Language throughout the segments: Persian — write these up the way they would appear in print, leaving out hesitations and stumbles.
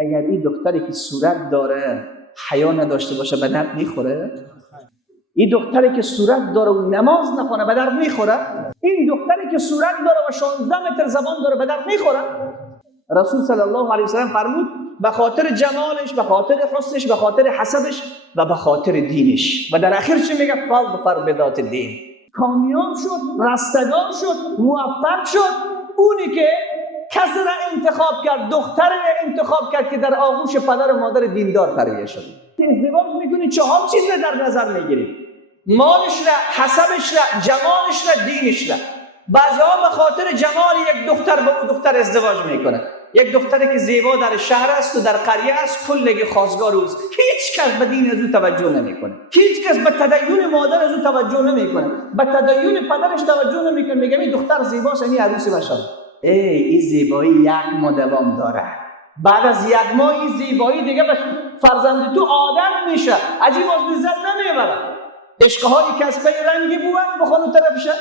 اگر این دختری که صورت داره حیا نداشته باشه به درد میخوره؟ این دختری که صورت داره و نماز نخونه به درد میخوره؟ این دختری که صورت داره و 16 متر زبان داره به درد میخوره؟ رسول صلی الله علیه و سلم فرمود به خاطر جمالش، به خاطر حسنش، به خاطر حسبش و به خاطر دینش. و در آخر چی میگه؟ فاظفر بذات الدین. کامیاب شد، رستگار شد، موفق شد اونی که کسی را انتخاب کرد، دختر را انتخاب کرد که در آغوش پدر و مادر دیندار تربیت شد. ازدواج میکنی 4 چیز را در نظر میگیری: مالش را، حسبش را، جمالش را، دینش را. بعضی‌ها به خاطر جمال یک دختر به اون دختر ازدواج میکنه. یک دختری که زیبا در شهر است و در قریه است، کلگی خواستگار اوست. هیچ کس به دین از او توجه نمیکنه. هیچ کس به تدین مادر از او توجه نمیکنه. به تدین پدرش توجه نمیکنه. میگه این دختر زیباست، این عروسی بشه. این زیبایی 1 ماه دوام داره. بعد از 1 ماه این زیبایی دیگه به فرزند تو عادت میشه. عجیب از لذت نمیبره. عشقهای کسبه رنگی بود بخونو طرفشه.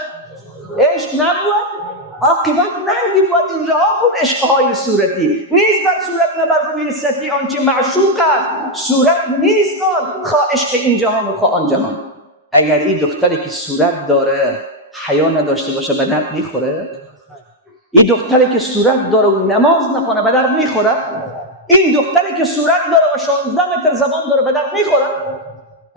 عشق نبود، عاقبت ننگی بود. این رها کن عشقهای صورتی. نیست بر صورت نبر روی سطحی آنچه معشوق است. صورت نیست آن، خواه عشق این جهان و خواه آن جهان. اگر این دختری که صورت داره حیا نداشته باشه به درد میخوره؟ این دختری که صورت داره و نماز نخونه به درد میخوره؟ این دختری که صورت داره و 16 متر زبان داره به درد میخوره؟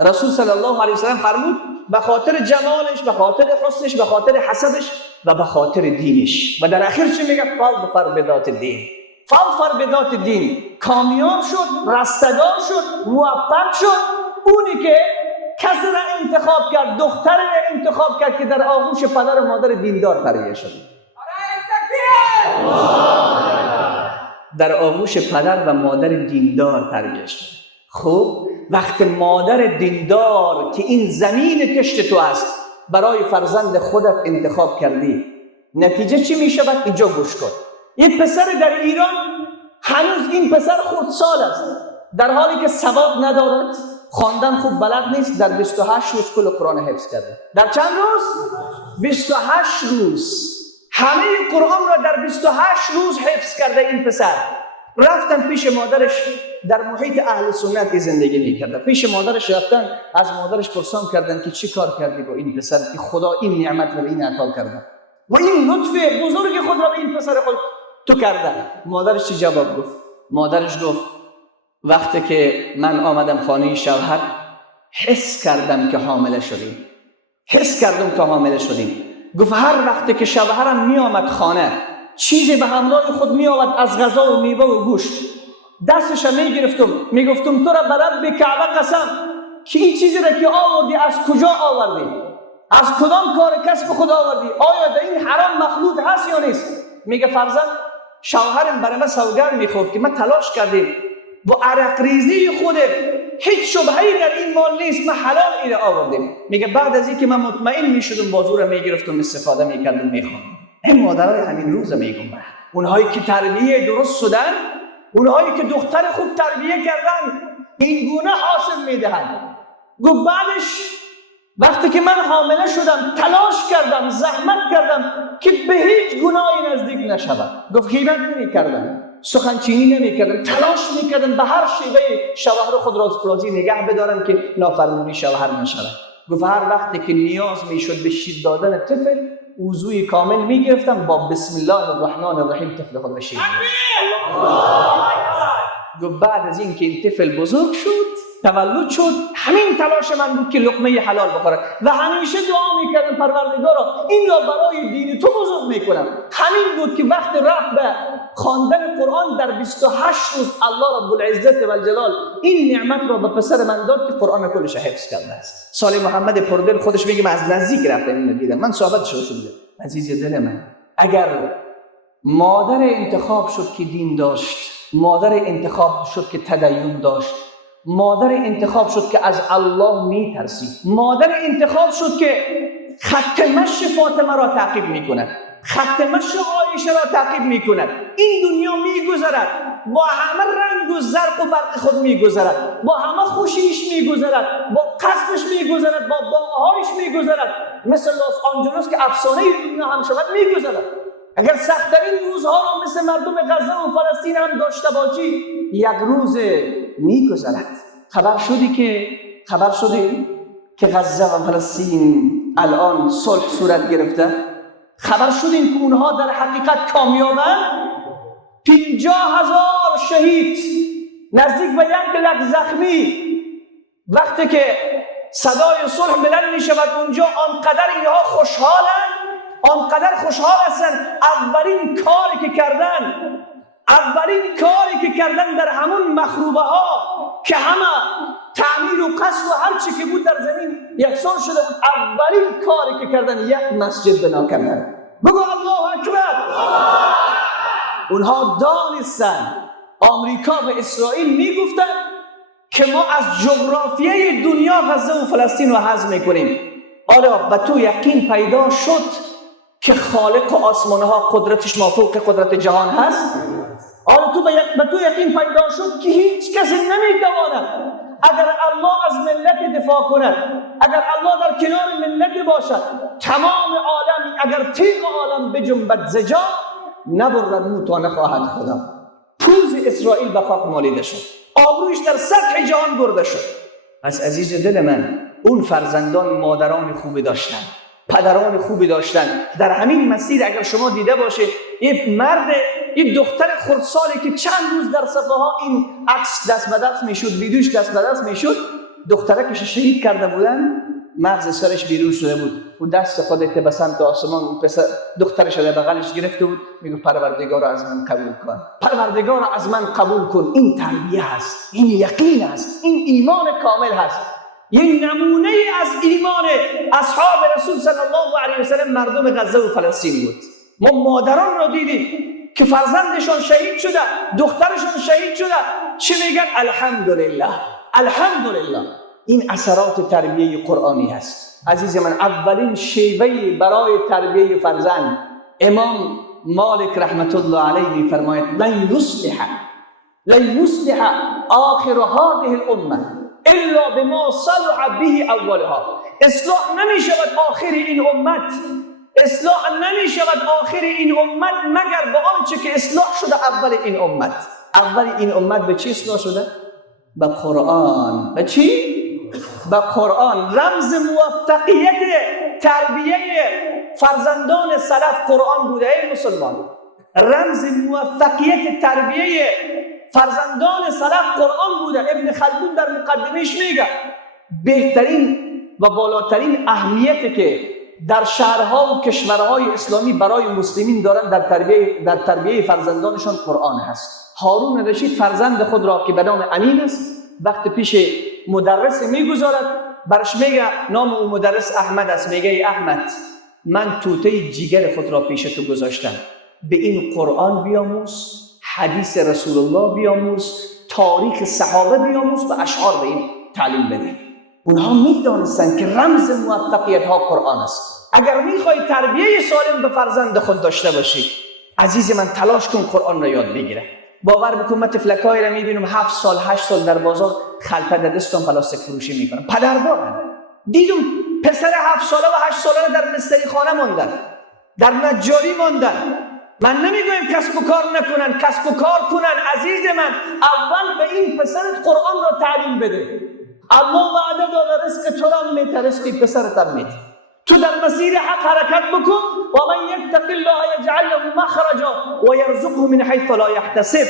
رسول صلی الله علیه و سلم فرمود به خاطر جمالش، به خاطر حسنش، به خاطر حسبش و به خاطر دینش. و در آخر چی میگه؟ فاظفر بذات الدین. فاظفر بذات الدین. کامیاب شد، رستگار شد، موفق شد اونی که کسی را انتخاب کرد، دختر را انتخاب کرد که در آغوش پدر و مادر دیندار تربیت شد. در آغوش پدر و مادر دیندار تربیت شد. خب وقت مادر دیندار که این زمین کشت تو است برای فرزند خودت انتخاب کردی، نتیجه چی میشه؟ بعد اینجا گوش کن. این پسر در ایران هنوز این پسر خردسال است، در حالی که سواد ندارد، خواندن خوب بلد نیست. در 28 روز کل قرآن حفظ کرده. در چند روز؟ 28 روز همه قرآن را در 28 روز حفظ کرده این پسر. رفتن پیش مادرش، در محیط اهل سنت زندگی میکرده. پیش مادرش رفتن، از مادرش پرسان کردن که چی کار کردی با این پسر که خدا این نعمت رو به این عطا کرده و این لطف بزرگ خود را به این پسر خود تو کرده. مادرش چی جواب گفت؟ مادرش گفت وقتی که من آمدم خانه شوهر حس کردم که حامله شدیم. حس کردم که حامله شدیم. گفت هر وقتی که شوهرم می آمد خانه چیزی به همراه خود می آمد از غذا و میوه و گوشت، دستش می گرفتم می گفتم تو را به رب کعبه قسم که این چیزی را که آوردی از کجا آوردی؟ از کدام کار کسب خود آوردی؟ آیا در این حرام مخلوط هست یا نیست؟ میگه فرزند شوهرم برای من سوگند میخورد که ما تلاش کردیم و عرق ریزی خودت هیچ شبهه‌ای در این مال نیست، ما حلال اینو آوردیم. میگه بعد از اینکه من مطمئن میشدم بازو را میگرفتم استفاده میکردم میخوام. این مادرای همین روز میگم اونهایی که تربیه درست شدن، اونهایی که دختر خوب تربیه کردن این گونه حاصل میدهند. گفت بعدش وقتی که من حامله شدم تلاش کردم، زحمت کردم که به هیچ گناهی نزدیک نشوم. گفت غیبت نمی‌کردم، سخنچینی نمی‌کردم، تلاش می‌کردم به هر شیوه شوهر خود را راضی نگه بدارم که نافرمانی شوهر نشود. گفت هر وقتی که نیاز میشد به شیر دادن طفل وضوی کامل میگرفتم با بسم الله الرحمن الرحیم طفل خود بشیر. گفت بعد از این که این طفل بزرگ شد، تولد شد، همین تلاش من بود که لقمه حلال بخورد و همیشه دعا میکردم پروردگارا این را برای دین تو بزرگ میکنم. همین بود که وقت رفت به خواندن قرآن در 28 روز الله رب العزت و الجلال این نعمت را به پسر من داد که قرآن کلش حفظ کرده است. صالح محمد پردل خودش میگه من از نزدیک رفتم اینو دیدم، من صحبت شدم. عزیز دل من، اگر مادر انتخاب شد که دین داشت، مادر انتخاب شد که تدین داشت، مادر انتخاب شد که از الله میترسید، مادر انتخاب شد که خط مشی فاطمه را تعقیب میکند، خط مشی عایشه را تعقیب میکند. این دنیا میگذرد، با همه رنگ و زرق و برق خود میگذرد، با همه خوشیش میگذرد، با قصبش میگذرد، با باغهایش میگذرد، مثل لس آنجلس که افسانه دنیا هم شود میگذرد. اگر سخت‌ترین روزها را مثل مردم غزه و فلسطین هم داشته باشی، یک روز میگذرد. خبر شدی که غزه و فلسطین الان صلح صورت گرفته؟ خبر شدیم که اونها در حقیقت کامیابند؟ 50,000 شهید، نزدیک به 1,00,000 زخمی. وقتی که صدای صلح بلند می شود اونجا، آنقدر اینها خوشحالند، آنقدر خوشحال هستند. اولین کاری که کردن در همون مخروبه ها که همه تعمیر و قصد و هر چی که بود در زمین یکسان شده بود، اولین کاری که کردن یک مسجد بنا کردن. بگو الله اکبر. اونها دانستن، آمریکا و اسرائیل میگفتن که ما از جغرافیای دنیا غزه و فلسطین رو حذف میکنیم. حالا به تو یقین پیدا شد که خالق آسمانها قدرتش مافوق قدرت جهان هست؟ حالا به تو یقین پیدا شد که هیچ کسی نمیتواند اگر الله از ملت دفاع کند، اگر الله در کنار ملت باشد، تمام عالم اگر تیغ عالم بجنبد ز جا نبرد مو تا نخواهد خدا. پوز اسرائیل به خاک مالیده شد، آبرویش در سطح جهان برده شد. پس عزیز دل من، اون فرزندان مادران خوبی داشتن، پدران خوبی داشتن. در همین مسیر اگر شما دیده باشه، یه دختر خردسالی که چند روز در صفحه ها این عکس دست به دست میشد، ویدیوش دست به دست میشد، دختره که شهید کرده بودن، مغز سرش بیرون شده بود و دست خودت به سمت آسمان و پسر دخترش در بغلش گرفته بود، میگه پروردگار از من قبول کن، پروردگار از من قبول کن. این تربیه هست، این یقین هست، این ایمان کامل هست. یه نمونه از ایمان اصحاب رسول صلی الله علیه و سلم مردم غزه و فلسطین بود. ما مادران رو دیدیم که فرزندشون شهید شده، دخترشون شهید شده، چه میگن؟ الحمدلله، الحمدلله. این اثرات تربیه قرآنی هست. عزیز من، اولین شیوه برای تربیه فرزند، امام مالک رحمت الله علیه میفرماید لن یصلح آخر هذه الامه الا بما صلح به اولها. اصلاح نمی شود آخر این امت، اصلاح نمی شود آخر این امت مگر به آنچه که اصلاح شده اول این امت. اول این امت به چی اصلاح شده؟ به قرآن. به چی؟ به قرآن. رمز موفقیت تربیه فرزندان سلف قرآن بوده. ای مسلمان، رمز موفقیت تربیه فرزندان سلف قرآن بوده. ابن خلدون در مقدمهش میگه بهترین و بالاترین اهمیتی که در شهرها و کشورهای اسلامی برای مسلمین دارن در تربیه فرزندانشان قرآن هست. هارون رشید فرزند خود را که به نام امین است، وقت پیش مدرس میگذارد، برش میگه، نام او مدرس احمد است، میگه ای احمد، من توته جیگر خود را پیش تو گذاشتم، به این قرآن بیاموز، حدیث رسول الله بیاموز، تاریخ صحابه بیاموز و اشعار به این تعلیم بده. اونها میدانستن که رمز موفقیت ها قرآن است. اگر میخوای تربیه سالم به فرزند خود داشته باشی، عزیز من، تلاش کن قرآن را یاد بگیره. باور بکن، من تفلکایی را میبینم 7 سال 8 سال در بازار خلطه در دستم پلاستیک فروشی میکنم. پدر دارن، دیدم پسر 7 ساله و 8 ساله در مستری خانه ماندن، در نجاری ماندن. من نمیگویم کسب و کار نکنن، کسب و کار کنن. عزیز من، اول به این پسرت قرآن را تعلیم بده. الله وعده داده رزق تو را میده، رزق پسرت هم میده. تو در مسیر حق حرکت بکن. و من یتق الله یجعل له مخرجا و یرزقه من حیث لا یحتسب.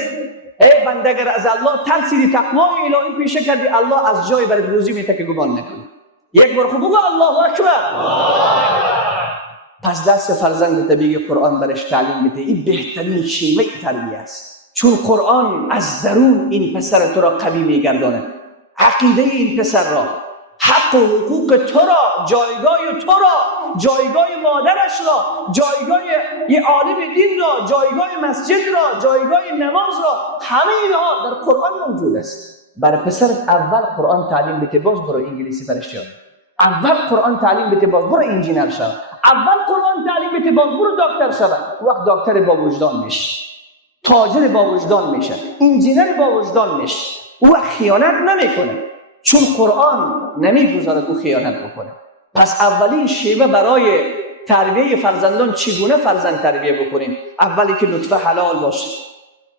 ای بنده، اگر از الله ترسیدی، تقوای الهی پیشه کردی، الله از جای برات روزی میده که گمان نکنی. یک بار خوب بگو الله اکبر. پس دست فرزند طبیعی قرآن برش تعلیم بده. این بهترین شیوه تربیه است، چون قرآن از درون این پسر تو را قوی میگرداند. عقیده این پسر را، حق و حقوق تو را، جایگاه تو را، جایگاه مادرش را، جایگاه یه عالم دین را، جایگاه مسجد را، جایگاه نماز را، همه اینها در قرآن موجود است. بر پسرت اول قرآن تعلیم بده، باز برو انگلیسی برش یاد. اول قرآن تعلیم بده، باز برو انجینر شو. اول قرآن تعلیم بده، باز برو دکتر شو. وقت دکتر با وجدان میشه، تاجر با وجدان میشه، انجینر با وجدان میشه. او خیانت نمیکنه، چون قرآن نمیگذارد او خیانت بکنه. پس اولین شیوه برای تربیه فرزندان چگونه فرزند تربیه بکنیم؟ اولی که نطفه حلال باشه،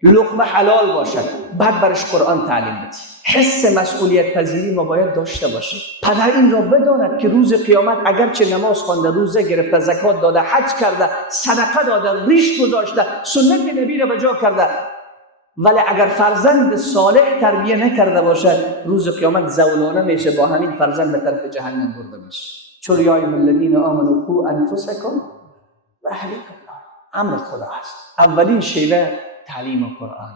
لقمه حلال باشد، بعد برش قرآن تعلیم بدی. حس مسئولیت پذیری ما باید داشته باشیم. پدر این را بداند که روز قیامت اگرچه نماز خوانده، روزه گرفته، زکات داده، حج کرده، صدقه داده، ریش گذاشته، سنت نبی را به جا کرده، ولی اگر فرزند صالح تربیه نکرده باشد، روز قیامت زولانه میشه، با همین فرزند به طرف جهنم برده میشه. چون یا ایها الذین آمنوا قوا انفسکم و اهلیکم نارا. امر خدا است. اولین شیوه تعلیم قرآن.